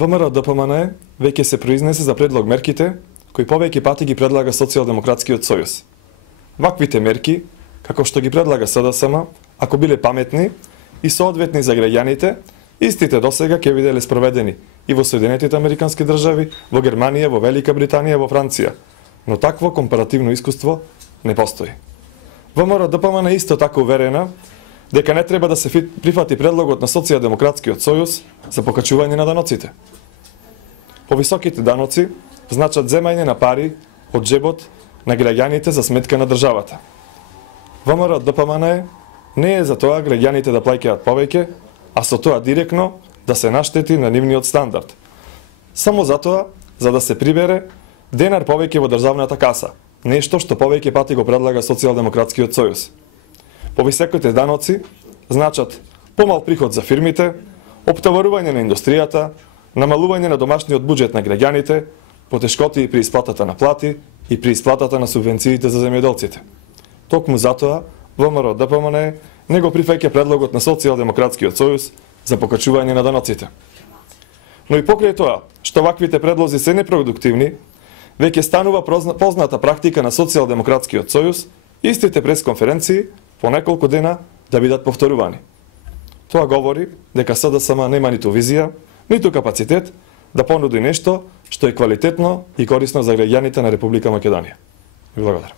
ВМРО-ДПМН веќе се произнесе за предлог мерките кои повеќе пати ги предлага Социјалдемократскиот сојуз. Ваквите мерки, како што ги предлага СДСМ, ако биле паметни и соодветни за граѓаните, истите досега ќе биделе спроведени и во Соединетите Американски држави, во Германија, во Велика Британија, во Франција, но такво компаративно искуство не постои. ВМРО-ДПМН е исто така уверена дека не треба да се прифати предлогот на Социјалдемократскиот сојуз за покачување на даноците. Повисоките даноци значат земање на пари од джебот на граѓаните за сметка на државата. ВМРО-ДПМН не е за тоа граѓаните да плаќаат повеќе, а со тоа директно да се наштети на нивниот стандард. Само затоа, за да се прибере денар повеќе во државната каса, нешто што повеќе пати го предлага Социјалдемократскиот сојуз. Повисоките даноци значат помал приход за фирмите, оптоварување на индустријата, намалување на домашниот буџет на граѓаните, потешкоти при исплатата на плати и при исплатата на субвенциите за земјоделците. Токму затоа ВМРО-ДПМН не го прифаќа предлогот на Социјалдемократскиот сојуз за покачување на даноците. Но и покрај тоа, што ваквите предлози се непродуктивни, веќе станува позната практика на Социјалдемократскиот сојуз истите пресконференции по неколку дена да бидат повторувани. Тоа говори дека СДСМ нема ниту визија, ниту капацитет да понуди нешто што е квалитетно и корисно за граѓаните на Република Македонија. Ви благодарам.